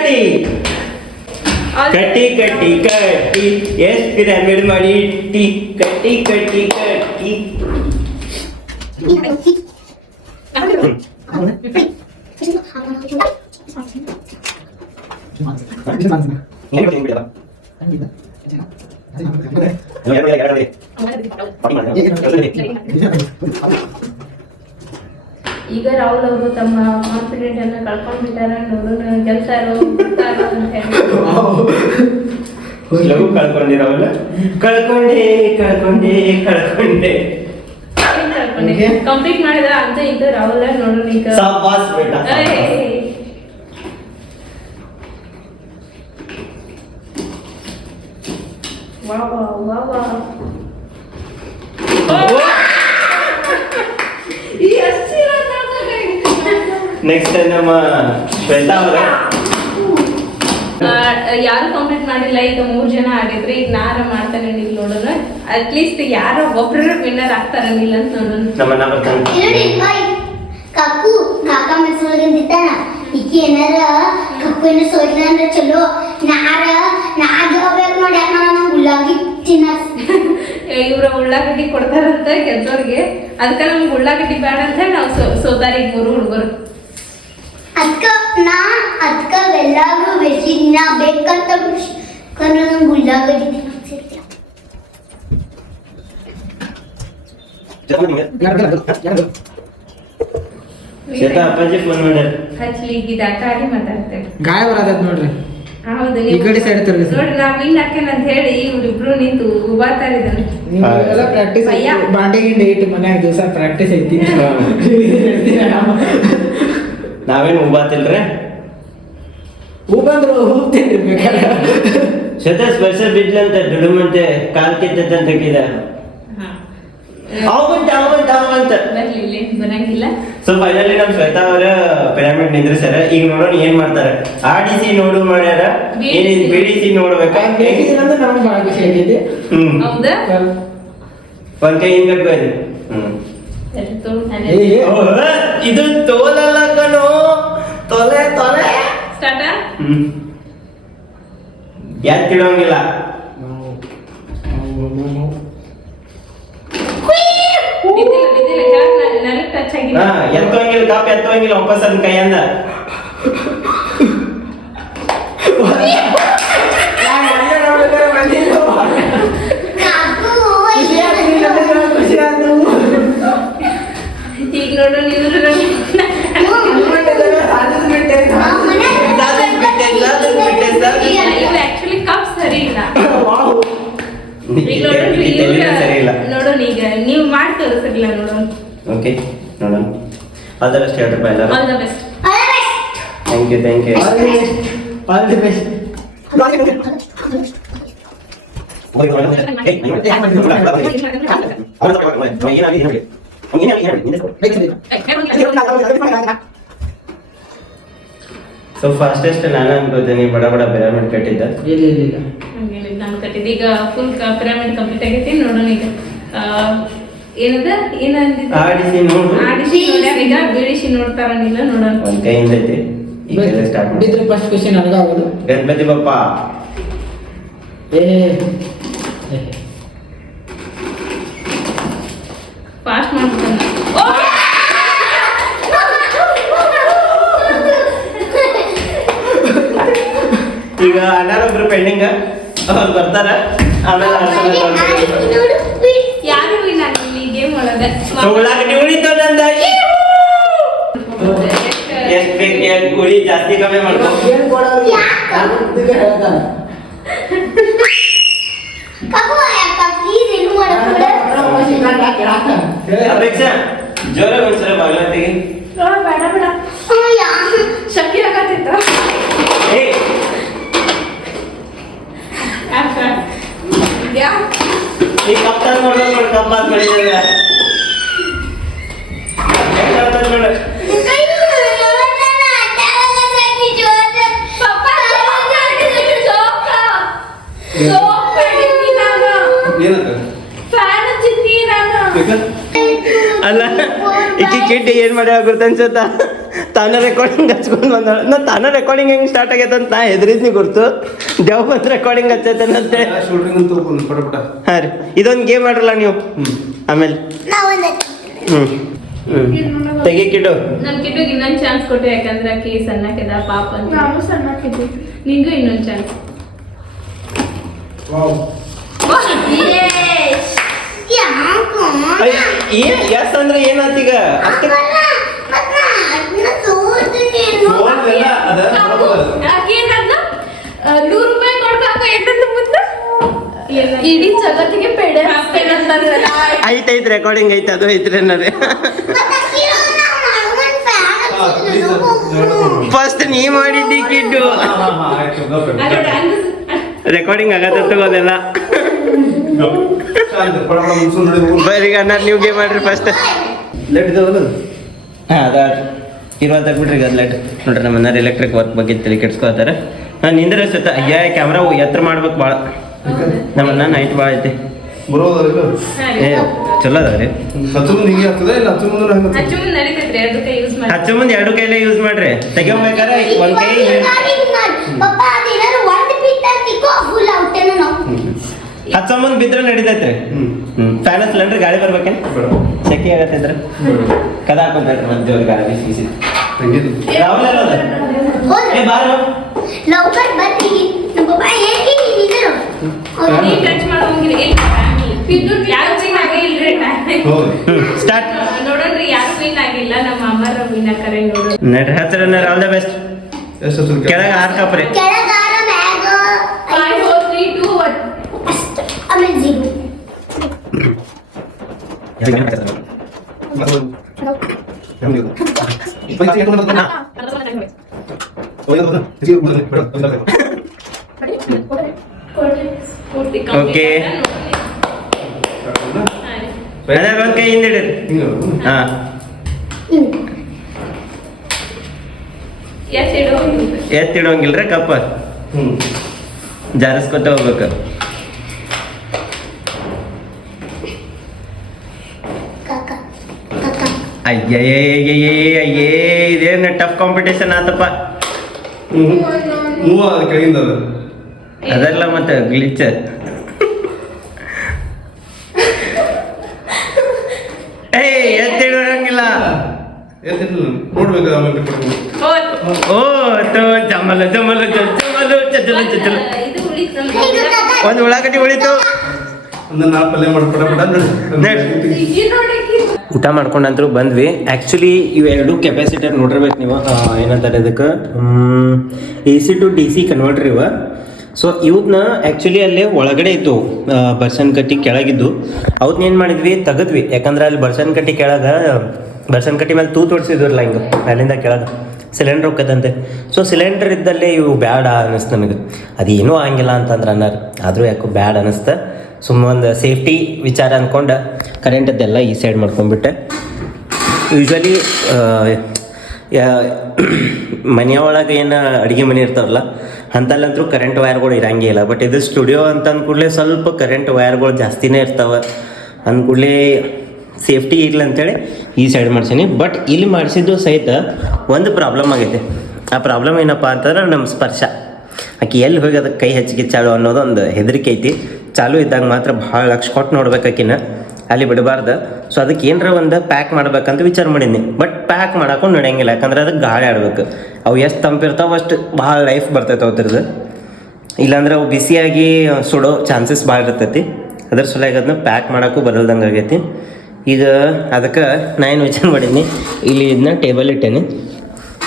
ಕಟ್ಟಿ ಕಟ್ಟಿ ಕಟ್ಟಿ ಕಟ್ಟಿ ಎಷ್ಟ್ ಪಿರಮಿಡ್ ಮಾಡಿ ಇಟ್ಟಿ ಕಟ್ಟಿ ಕಟ್ಟಿ ಕಟ್ಟಿ ಏನ್ ಬಿಡಿ, ಏನ್ ಬಿಡಿ, ಬಾ. ನೀವು ಎರಡು ಎರಡು ಎರಡು ಈಗ ರಾಹುಲ್ ಅವರು ತಮ್ಮ ಕಾನ್ಫಿಡೆಂಟ್ ಅನ್ನ ಕಳ್ಕೊಂಡ್ಬಿಟ್ಟಾರ ನೋಡೋಣ ಗೆಲ್ತಾರೋ ಬಿಡ್ತಾರೋ ಅಂತ ಹೇಳಿ. ಲಘು ಕಳ್ಕೊಂಡಿರೋವಲ್ಲ ಕಳ್ಕೊಂಡೆ ಕಳ್ಕೊಂಡೆ ಕಳ್ಕೊಂಡೆ. ಕಂಪ್ಲೀಟ್ ಮಾಡಿದ ಅಂತ ಇದ್ದು ರಾಹುಲ್ ನೋಡೋಣ ಈಗ. ಸಾಬಾಸ್ ಬೇಟ ಏಯ್. ವಾ ವಾ ವಾ ವಾ ಈ ಹಸಿರ ನೆಕ್ಸ್ಟ್ ನಮ್ಮ ಶ್ವೇತಾ ಅವರ. ಯಾರು ಕಂಪ್ಲೀಟ್ ಮಾಡಿಲ್ಲ? ಈಗ ಮೂರ್ ಜನ ಆಗಿದ್ರೆ. ಈಗ ನಾರ ಮಾಡ್ತಾನೆ ನೀವು ನೋಡೋಣ ಅಟ್ಲೀಸ್ಟ್ ಯಾರೋ ಒಬ್ರು ವಿನ್ನರ್ ಆಗ್ತಾರಂಗಿಲ್ಲ ಅಂತ ನೋಡೋಣ. ನಮ್ಮನ್ನ ಬರ್ತಾನೆ ಬಾಯ್. ಕಾಕು ಮೆಸೊಳಗಿಂದಿತ್ತಾನ ಈಕಿ ಏನಾರ ಕಕ್ಕು ಏನಾರ ಸೋಲಿನ ಅಂದ್ರೆ ಚಲೋ. ನಾರ ನಾಗ ಹೋಗ್ಬೇಕು ನೋಡಿ ಯಾಕ ನಮ್ಮ ಉಳ್ಳಾಗಿ ತಿನ್ನ ಇವ್ರ ಉಳ್ಳಾಗಡ್ಡಿ ಕೊಡ್ತಾರಂತ ಕೆಲಸವ್ರಿಗೆ ಅದಕ್ಕೆ ನಮ್ಗೆ ಉಳ್ಳಾಗಡ್ಡಿ ಬೇಡ ಅಂತ ಹೇಳಿ ನಾವು ಸೋ- ಸೋತಾರ ಮೂರು ಹುಡುಗರು. ಅದ್ಕ ನಾ ಅದ್ಕ ಎಲ್ಲಾರು ವೆಜ್ಜಿಗ್ ನಾ ಬೇಕಂತ ಬಿಡ್ಸ್ಕೊಂಡ್ರೆ ನಂಗೆ ಉಳ್ಳಾಗಡ್ಡಿ ಶ್ವೇತಾ ಅಪ್ಪಾಜಿ ಫೋನ್ ಮಾಡ್ಯಾರ ಮಾತಾಡ್ತೇವೆ ಗಾಯ ಬರತೈತ್ ನೋಡ್ರಿ. ಹೌದು ಈ ಕಡೆ ಸೈಡ್ ತಿರ್ಗಿಸಿ. ನೋಡಿ ನಾವು ವಿನ್ ಹಾಕೇನ್ ಅಂತ ಹೇಳಿ ಇವ್ರಿಬ್ರು ನಿಂತು ಉಬಾತಾರ ನೀವು ಎಲ್ಲ ಪ್ರಾಕ್ಟೀಸ್ ಅಯ್ಯ. ಬಾಂಡೆ ಗಿಂಡೆ ಇಟ್ಟು ಮನ್ಯಾಗ ದಿವಸ ಪ್ರಾಕ್ಟೀಸ್ ಐತಿ. ನಾವೇನು ಉಬಾತಿಲ್ರೆ? ಹೂ ಬಂದ್ರು ಹೋಗ್ತೀನಿ ಬೇಕಾದ್ರೆ. ಸತ ಸ್ಪೆಷಲ್ ಬಿದ್ಲಂತ ದುಡುಮಂತೆ ಕಾಲ್ ಕಿತ್ತಂತ ಕಿದ. ಅವಂತ ಅವಂತ ಅವಂತ ಬರಂಗಿಲ್ಲ. ಸೊ ಫೈನಲಿ ನಮ್ ಶ್ವೇತಾ ಅವರ ಪಿರಮಿಡ್ ನಿಂದ್ರಿಸ್ಯಾರ. ಈಗ ನೋಡೋಣ ಏನ್ ಮಾಡ್ತಾರ. ಆಡಿಸಿ ನೋಡು ಮಾಡ್ಯಾರ. ಏನಿದ್ ಬಿಡಿಸಿ ನೋಡ್ಬೇಕಾ? ಬೇಕಿದ್ರೆ ನಮ್ಗೆ ಭಾಳ ಖುಷಿ ಆಗೈತಿ ಹ್ಮ್. ಹೌದಾ? ಒಂದ್ ಕೈ ಹಿಂಗ್ ಹ್ಮ್. ಇದು ತೋಲಲ್ಲ ತೊಲೆ ತೊಲೆ. ಸ್ಟಾರ್ಟ ಹ್ಮ್. ಎತ್ತಿಡೋಂಗಿಲ್ಲ ಎತ್ತೋಂಗಿಲ್ಲ ಕಾಪ್ ಎತ್ತೋಂಗಿಲ್ಲ ವಾಪಸ್ ಅದನ್ನ ಕೈಯಿಂದ. ಈಗ ನೋಡು ನೀವು ಸಾಧಿಸ್ಬಿಟ್ಟೆ, ಸಾಧಿಸ್ಬಿಟ್ಟೆ. ಇವ್ರು ಆಕ್ಚುಲಿ ಕಪ್ ಸರಿ ಇಲ್ಲ ವಾವ್. ಈಗ ನೋಡೋಣ ಈ ತೆಲಿನೇ ಸರಿ ಇಲ್ಲ ನೋಡೋಣ ಈಗ ನೀವು ಮಾಡಿ ತೋರಿಸಿರ್ಲಿಲ್ಲ ನೋಡೋಣ. ಓಕೆ ನೋಡೋಣ ಅದರಷ್ಟು ಹೇಳ್ರಪ್ಪ ಎಲ್ಲರೂ. All the best thank you thank you All the best. All the best. So fastest ನಾನು ಅನ್ಕೋತೀನಿ ಬಡ ಬಡ ಪಿರಮಿಡ್ ಕಟ್ಟಿದ್ದ ಇಲ್ಲ ಇಲ್ಲ ಇಲ್ಲ. ಹಂಗೇನಿಲ್ಲ ನಾನು ಕಟ್ಟಿದ್ದು. ಈಗ ಫುಲ್ ಪಿರಾಮಿಡ್ ಕಂಪ್ಲೀಟ್ ಆಗೈತಿ ನೋಡೋಣ ಈಗ. ಆ, ಏನದ? ಏನಂದಿದ್ದು? ಆಡಿಸಿ ನೋಡು. ಆಡಿಸಿ ನೋಡ್ಯಾರ ಈಗ ಬೀಳಿಸಿ ನೋಡೋಣ. ಒಂದ್ ಕೈಯಿಂದ ಐತಿ. ಈಗ ಸ್ಟಾರ್ಟ್ ಮಾಡಿ. ಬಿದ್ರೆ ಫಸ್ಟ್ ಗಣಪತಿ ಬಪ್ಪ. ಏ ಏ. ಈಗ ಅಣ್ಣಾರೊಬ್ರು ಪೆಂಡಿಂಗ್ ಅವ್ರು ಬರ್ತಾರ ಆಮೇಲೆ. ಯಾರು ಇಲ್ಲ ಇಲ್ಲಿ ಗೇಮ್ ಒಳಗೆ ಉಳ್ಳಾಗಡ್ಡಿ ಎಷ್ಟ್ ಬೇಕು ಎಷ್ಟು ಉಳಿ ಜಾಸ್ತಿ ಕಮ್ಮಿ ಮಾಡ್ಕೊ ಅಪೇಕ್ಷ ಜೋರ ಒಂದ್ಸಲ ಬಾಗ್ಲತ್ತಿಗೆ ಬೇಡ ಬೇಡ ಶಕ್ತಿ ಆಗತ್ತಿತ್ತ ಏ ಈ ಕಪ್ ನೋಡ್ರಿ ನೋಡು ನೋಡು ಕಪ್ ಮಾತ್ ಮಾಡಿದ್ರೆ ನೋಡು ಅಲ್ಲ ಇಕ್ಕಿ ಕಿಟ್ಟಿ ಏನ್ ಮಾಡ್ಯಾವ ಗುರ್ತ ಅನ್ಸತ್ತ ತಾನ ರೆಕಾರ್ಡಿಂಗ್ ಹಚ್ಕೊಂಡು ಬಂದಾಳ ನಾ ತಾನ ರೆಕಾರ್ಡಿಂಗ್ ಹೆಂಗ್ ಸ್ಟಾರ್ಟ್ ಆಗೈತೆ ಅಂತ ನಾ ಹೆದರಿದ್ನಿ ಗುರ್ತು. ದೇವ್ ಬಂದ್ ರೆಕಾರ್ಡಿಂಗ್ ಹಚ್ಚೈತೆ ಶೂಟಿಂಗ್ ಅಂತ ಹಾ ರೀ. ಇದೊಂದು ಗೇಮ್ ಆಡ್ರಲ್ಲ ನೀವು. ಆಮೇಲೆ. ಹ್ಞೂ ತೆಗಿ ಕಿಡು ನಮ್ ಕಿಟ್ಟುಗೆ ಇನ್ನೊಂದ್ ಚಾನ್ಸ್ ಕೊಟ್ಟು ಯಾಕಂದ್ರೆ ಆಕಿ ಸಣ್ಣಕ್ಕಿದ ಪಾಪ ಅಂತ. ನಾವು ಸಣ್ಣಕ್ಕಿದ್ವಿ. ನಿಂಗೂ ಇನ್ನೊಂದ್ ಚಾನ್ಸ್ ಎಸ್ ಅಂದ್ರೆ ಏನಾತೀಗ ಅಷ್ಟೇ. ಅದ. ನೂರು ರೂಪಾಯಿ ಮುಂದ? ಇಡೀ ಜಗತ್ತಿಗೆ ಪೇಡೆ ಹಾಕ್ತೇನೆ ಐತೈತ್ ರೆಕಾರ್ಡಿಂಗ್ ಐತೆ ಅದು ಐತ್ರಿ ಅನ್ನೋದೇ. ಫಸ್ಟ್ ನೀ ಮಾಡಿದ್ದಿ ಕಿಡ್ಡು. ರೆಕಾರ್ಡಿಂಗ್ ಆಗತ್ತೆ ತಗೋದೆಲ್ಲ. ಬರೀಗ ಅಣ್ಣ ನೀವು ಗೇಮ್ ಮಾಡ್ರಿ ಫಸ್ಟ್ ಲೆಟ್ ಇದಾವಲ್ಲ? ಹಾಂ ಅದ ಇರುವಂತ ಬಿಡ್ರಿ ಗದ್ಲೈಟ್ ಲೈಟ್ ನೋಡ್ರಿ ನಮ್ಮ ಮನೆಯವ್ರು ಎಲೆಕ್ಟ್ರಿಕ್ ವರ್ಕ್ ಬಗ್ಗೆ ತಲೆ ಕೆಡ್ಸ್ಕೊತಾರೆ ನಾನು ನಿಂದ್ರೆ ಸುತ್ತ ಅಯ್ಯ ಕ್ಯಾಮ್ರಾ ಎತ್ತರ ಮಾಡ್ಬೇಕು ಭಾಳ ನಮ್ಮನ್ನ ನೈಟ್ ಭಾಳ ಐತಿ. ಏ ಚಲೋ ಅದಾವ್ರಿ. ಹಚ್ಚ ಮುಂದೆ ಎರಡು ಕೈಲೇ ಯೂಸ್ ಮಾಡ್ರಿ. ತೆಗಿಬೇಕಾರೆ ಒಂದು ಕೈ ಹಚ್ಚ ಮುಂದೆ ಬಿದ್ರೆ ನಡೀತೈತ್ರಿ. ರೀ ಹ್ಮ್. ಫ್ಯಾನ್ ಸಿಲಿಂಡರ್ ಗಾಳಿ ಬರ್ಬೇಕೇನ್? ಸೆಕೆ ಆಗತ್ತೈತ್ರ ಕದ ಹಾಕೊಂಡ್ರಿ ಮತ್ತೆ ಗಾಳಿ ಬಿಸಿ ಬಿಸಿ ತಂಗಿದ್ದು ರಾಹುಲ್ ಎಲ್ಲ ಏ ಬಾರೋ. ಲೌಕರ್ ಬತ್ತಿ ನಮ್ಮ ಪಪ್ಪ ಏಕೆ ನಿಂತಿದ್ರು ನೀ ಟಚ್ ಮಾಡೋಂಗಿಲ್ಲ. ಯಾರು ಆಗಿಲ್ರಿ ಹ್ಮ್. ಸ್ಟಾರ್ಟ್ ನೋಡೋಣ್ರಿ ಯಾರು ವಿನ್ ಆಗಿಲ್ಲ. ನಮ್ಮ ಅಮ್ಮರ ವಿನ್ ಕರೆ ನೋಡೋಣ. ನಡ್ರಿ. ಹಚ್ಚರ ಆಲ್ ದ ಬೆಸ್ಟ್ ಕೆಳಗೆ ಆರ್ ಕಪ್ರಿ ಮ್ಯಾಗ five four three two one ಅಷ್ಟು ಆಮೇಲೆ ಜೀರೋ Okay. ಅದೇ ಒಂದ್ ಕೈ ಹಿಂದಿಡ್ರಿ ಹಾ ಎಸ್ ಇಡು ಎತ್ತಿಡೋಂಗಿಲ್ರಿ ಕಪ್ಪ. ಹ್ಮ್. ಜಾರಿಸ್ಕೊತ ಹೋಗ್ಬೇಕು ಕಾಕ ಕಾಕ ಅಯ್ಯಯ್ಯಯ್ಯಯ್ಯೇ ಇದೇನು ಟಫ್ ಕಾಂಪಿಟೇಷನ್ ಆತಪ್ಪ ಮೂವ ಮತ್ತೆ ಗ್ಲಿಚ್ ಏ ಎತ್ತಿಡೋಂಗಿಲ್ಲ ಎತ್ತಿಲ್ಲ ನೋಡ್ಬೇಕು ಆಮೇಲೆ ಬಿಟ್ಬಿಡ್ಬೋದು ಓ ತೋ ಒಂದು ಉಳ್ಳಾಗಡ್ಡಿ ಉಳಿತು ಊಟ ಮಾಡ್ಕೊಂಡಂತರೂ ಬಂದ್ವಿ. ಆ್ಯಕ್ಚುಲಿ ಇವೆರಡು ಕೆಪಾಸಿಟರ್ ನೋಡಿರ್ಬೇಕು ನೀವು. ಏನಂತಾರೆ ಅದಕ್ಕೆ A C to D C converter ಇವ. ಸೊ ಇವನ್ನ ಆ್ಯಕ್ಚುಲಿ ಅಲ್ಲಿ ಒಳಗಡೆ ಇತ್ತು. ಬರ್ಸನ್ ಕಟ್ಟಿ ಕೆಳಗಿದ್ದು. ಅವನ್ನ ಏನು ಮಾಡಿದ್ವಿ? ತೆಗೆದ್ವಿ. ಯಾಕಂದ್ರೆ ಅಲ್ಲಿ ಬರ್ಸನ್ ಕಟ್ಟಿ ಕೆಳಗೆ, ಬರ್ಸನ್ ಕಟ್ಟಿ ಮೇಲೆ ತೂ ತೋರಿಸಿದ್ರಲ್ಲ ಹಿಂಗೆ, ಅಲ್ಲಿಂದ ಕೆಳಗೆ. ಸಿಲಿಂಡರ್ ಹೋಗ್ತದಂತೆ ಸೊ ಸಿಲಿಂಡರ್ ಇದ್ದಲ್ಲೇ ಇವು ಬ್ಯಾಡ ಅನ್ನಿಸ್ತು ನನಗೆ. ಅದೇನೂ ಆಗಿಲ್ಲ ಅಂತಂದ್ರೆ ಅನ್ನಾರ. ಆದರೂ ಯಾಕೋ ಬ್ಯಾಡ್ ಅನ್ನಿಸ್ತು ಸುಮ್ಮ ಒಂದು ಸೇಫ್ಟಿ ವಿಚಾರ ಅಂದ್ಕೊಂಡು ಕರೆಂಟದ್ದೆಲ್ಲ ಈ ಸೈಡ್ ಮಾಡ್ಕೊಂಡ್ಬಿಟ್ಟೆ. ಯೂಶ್ವಲಿ ಮನೆಯ ಒಳಗೆ ಏನು ಅಡುಗೆ ಮನೆ ಇರ್ತಾರಲ್ಲ ಅಂತಲ್ಲಂತರೂ ಕರೆಂಟ್ ವೈರ್ಗಳು ಇರಂಗೇ ಇಲ್ಲ. ಬಟ್ ಇದು ಸ್ಟುಡಿಯೋ ಅಂತ ಅಂದ್ಕೂಡ್ಲೆ ಸ್ವಲ್ಪ ಕರೆಂಟ್ ವೈರ್ಗಳು ಜಾಸ್ತಿನೇ ಇರ್ತಾವೆ. ಅಂದ್ಕೂಡ್ಲೆ ಸೇಫ್ಟಿ ಇಲ್ಲ ಅಂತೇಳಿ ಈ ಸೈಡ್ ಮಾಡ್ಸೀನಿ. ಬಟ್ ಇಲ್ಲಿ ಮಾಡಿಸಿದ್ದು ಸಹಿತ ಒಂದು ಪ್ರಾಬ್ಲಮ್ ಆಗೈತೆ. ಆ ಪ್ರಾಬ್ಲಮ್ ಏನಪ್ಪ ಅಂತಂದ್ರೆ ನಮ್ಮ ಸ್ಪರ್ಶ. ಆಕೆ ಎಲ್ಲಿ ಹೋಗಿ ಅದಕ್ಕೆ ಕೈ ಹಚ್ಚಿಗಿಚ್ಚಾಳು ಅನ್ನೋದು ಒಂದು ಹೆದರಿಕೆ ಐತಿ. ಚಾಲು ಇದ್ದಾಗ ಮಾತ್ರ ಭಾಳ ಲಕ್ಷ ಕೊಟ್ಟು ನೋಡ್ಬೇಕಾಕಿನ ಅಲ್ಲಿ ಬಿಡಬಾರ್ದು. ಸೊ ಅದಕ್ಕೆ ಏನರ ಒಂದು ಪ್ಯಾಕ್ ಮಾಡ್ಬೇಕಂತ ವಿಚಾರ ಮಾಡಿದ್ನಿ. ಬಟ್ ಪ್ಯಾಕ್ ಮಾಡಕ್ಕೂ ನಡೆಯಂಗಿಲ್ಲ. ಯಾಕಂದ್ರೆ ಅದಕ್ಕೆ ಗಾಳಿ ಆಡ್ಬೇಕು. ಅವು ಎಷ್ಟು ತಂಪಿರ್ತಾವೆ ಅಷ್ಟು ಭಾಳ ಲೈಫ್ ಬರ್ತೈತೆ ಅದ್ರದ್ದು. ಇಲ್ಲಾಂದ್ರೆ ಅವು ಬಿಸಿಯಾಗಿ ಸುಡೋ ಚಾನ್ಸಸ್ ಭಾಳ ಇರ್ತೈತಿ. ಅದ್ರ ಸಲುವಾಗಿ ಅದನ್ನ ಪ್ಯಾಕ್ ಮಾಡೋಕ್ಕೂ ಬರಲ್ದಂಗೆ ಆಗೈತಿ. ಈಗ ಅದಕ್ಕೆ ನಾ ಏನು ವಿಚಾರ ಮಾಡೀನಿ ಇಲ್ಲಿ ಇದನ್ನ ಟೇಬಲ್ ಇಟ್ಟೇನಿ.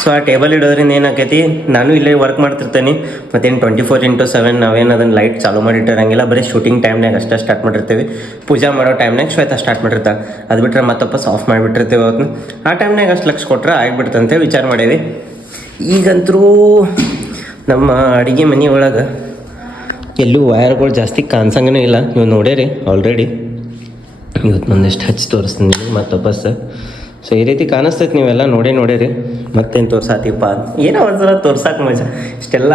ಸೊ ಆ ಟೇಬಲ್ ಇಡೋದ್ರಿಂದ ಏನಾಕೈತಿ ನಾನು ಇಲ್ಲೇ ವರ್ಕ್ ಮಾಡ್ತಿರ್ತೇನೆ. ಮತ್ತೇನು ಟ್ವೆಂಟಿ ಫೋರ್ ಇಂಟು ಸೆವೆನ್ ನಾವೇನು ಅದನ್ನು ಲೈಟ್ ಚಾಲೂ ಮಾಡಿಟ್ಟಿರಂಗಿಲ್ಲ ಬರೀ ಶೂಟಿಂಗ್ ಟೈಮ್ನಾಗ ಅಷ್ಟೇ ಸ್ಟಾರ್ಟ್ ಮಾಡಿರ್ತೀವಿ. ಪೂಜೆ ಮಾಡೋ ಟೈಮ್ನಾಗ ಶ್ವೇತ ಸ್ಟಾರ್ಟ್ ಮಾಡಿರ್ತಾರೆ ಅದು ಬಿಟ್ಟರೆ ಮತ್ತೊಪ್ಪಸ್ ಆಫ್ ಮಾಡಿಬಿಟ್ಟಿರ್ತೀವಿ ಅವತ್ತು ಆ ಟೈಮ್ನಾಗ ಅಷ್ಟು ಲಕ್ಷ ಕೊಟ್ಟರೆ ಆಗಿಬಿಡ್ತಂತೆ ವಿಚಾರ ಮಾಡೇವಿ ಈಗಂತರೂ ನಮ್ಮ ಅಡುಗೆ ಮನೆ ಒಳಗೆ ಎಲ್ಲೂ ವಯರ್ಗಳು ಜಾಸ್ತಿ ಕಾಣಿಸಂಗನೂ ಇಲ್ಲ. ನೀವು ನೋಡ್ಯಾರಿ ಆಲ್ರೆಡಿ ಇವತ್ತು ಒಂದಿಷ್ಟು ಹಚ್ಚಿ ತೋರಿಸ್ತೀನಿ ಮತ್ತೆ ವಾಪಸ್ ಸೊ ಈ ರೀತಿ ಕಾಣಿಸ್ತೈತೆ ನೀವೆಲ್ಲ ನೋಡೇ ನೋಡೇರಿ ಮತ್ತೇನು ತೋರ್ಸಾತಿಪ್ಪ ಏನೋ ಒಂದ್ಸಲ ತೋರ್ಸಾಕ ಮಜಾ. ಇಷ್ಟೆಲ್ಲ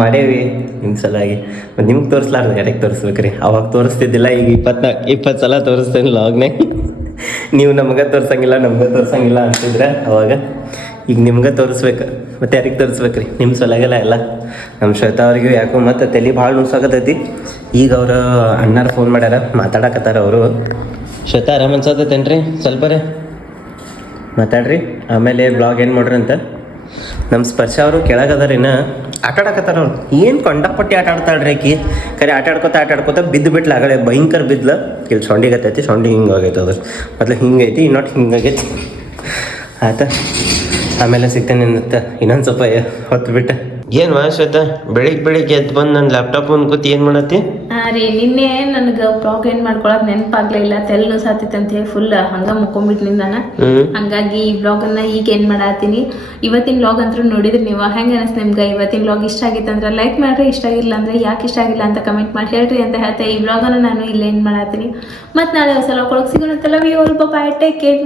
ಮಾಡೇವಿ ನಿಮ್ಮ ಸಲಾಗಿ ಮತ್ತು ನಿಮ್ಗೆ ತೋರಿಸ್ಲಾರ್ದು, ಯಾರಿಗೆ ತೋರಿಸ್ಬೇಕ್ರಿ ಅವಾಗ ತೋರಿಸ್ತಿದ್ದಿಲ್ಲ, ಈಗ ಇಪ್ಪತ್ನಾಲ್ಕು ಇಪ್ಪತ್ತು ಸಲ ತೋರಿಸ್ತೇನೆ ಲಾಗ್ನೇ ನೀವು ನಮ್ಗೆ ತೋರ್ಸಂಗಿಲ್ಲ ನಮ್ಗೆ ತೋರ್ಸಂಗಿಲ್ಲ ಅಂತಿದ್ರೆ ಅವಾಗ ಈಗ ನಿಮ್ಗೆ ತೋರಿಸ್ಬೇಕು. ಮತ್ತೆ ಯಾರಿಗೆ ತೋರಿಸ್ಬೇಕ್ರಿ ನಿಮ್ಮ ಸಲಗೆಲ್ಲ ಎಲ್ಲ. ನಮ್ಮ ಶ್ವೇತಾ ಅವ್ರಿಗೂ ಯಾಕೋ ಮತ್ತೆ ತಲೆ ಭಾಳ ನುಸಾಕತೈತಿ ಈಗ ಅವರು ಅಣ್ಣಾರು ಫೋನ್ ಮಾಡ್ಯಾರ, ಮಾತಾಡಕತ್ತಾರ ಅವರು. ಶ್ವೇತಾ, ಆರಾಮ ಅನ್ಸತೈತೇನ್ರಿ? ಸ್ವಲ್ಪ ರೀ. ಮಾತಾಡ್ರಿ. ಆಮೇಲೆ ಬ್ಲಾಗ್ ಏನು ಮಾಡ್ರಿ ಅಂತ? ನಮ್ಮ ಸ್ಪರ್ಶ ಅವರು ಕೆಳಗದಾರಿನ ಆಟ ಆಡಕತ್ತಾರ ಅವ್ರು. ಏನು ಕೊಂಡಪಟ್ಟಿ ಆಟ ಆಡ್ತಾಳ್ರಿ ಆಕಿ? ಖರೆ ಆಟಾಡ್ಕೊತ ಆಟಾಡ್ಕೊತ ಬಿದ್ದು ಬಿಟ್ಲ ಆಗಲೇ, ಭಯಂಕರ ಬಿದ್ಲ. ಇಲ್ಲಿ ಸೊಂಡಿಗತ್ತೈತಿ ಸೊಂಡಿ ಹಿಂಗೆ ಆಗೈತೆ ಅದು. ಮೊದಲು ಹಿಂಗೈತಿ ಇನ್ನೊಟ್ಟು ಹಿಂಗಾಗೈತಿ ಆಯ್ತಾ ಆಮೇಲೆ ಸಿಗ್ತೇನೆ ಅಂತ ಇನ್ನೊಂದು ಸ್ವಲ್ಪ ಹೊತ್ತು ಬಿಟ್ಟ ಏನು ಶ್ವೇತಾ ಬೆಳಿಗ್ಗೆ ಬೆಳಿಗ್ಗೆ ಎದ್ದು ಬಂದು ನನ್ನ ಲ್ಯಾಪ್ಟಾಪ್ ಒಂದು ಕೂತಿ ಏನು ಮಾಡತ್ತಿ? ರೀ ನಿನ್ನೆ ನನಗೆ ಬ್ಲಾಗ್ ಏನ್ ಮಾಡ್ಕೊಳಕ್ ನೆನಪಾಗ್ಲಿಲ್ಲ ತೆಲ್ಲು ಸಾತಿತ್ತಂತ ಹೇಳಿ ಫುಲ್ ಹಂಗ ಮುಕ್ಕೊಂಬಿಟ್ನಿ ನಾನು ಹಂಗಾಗಿ ಈ ಬ್ಲಾಗನ್ನ ಈಗ ಏನು ಮಾಡಾತೀನಿ ಇವತ್ತಿನ ಬ್ಲಾಗ್ ಅಂತೂ ನೋಡಿದ್ರಿ ನೀವು ಹೆಂಗೆ ಅನಿಸ್ತು ನಿಮ್ಗೆ? ಇವತ್ತಿನ ಬ್ಲಾಗ್ ಇಷ್ಟ ಆಗಿತ್ತಂದ್ರೆ ಲೈಕ್ ಮಾಡ್ರಿ ಇಷ್ಟ ಆಗಿಲ್ಲ ಅಂದ್ರೆ ಯಾಕೆ ಇಷ್ಟ ಆಗಿಲ್ಲ ಅಂತ ಕಮೆಂಟ್ ಮಾಡಿ ಹೇಳ್ರಿ ಅಂತ ಹೇಳ್ತಾ ಈ ಬ್ಲಾಗನ್ನು ನಾನು ಇಲ್ಲೇ ಏನ್ ಮಾಡಾತೀನಿ ಮತ್ತು ನಾಳೆ ಹೊಸ ಕೊಳಗೆ ಸಿಗೋಣ love you all bye take care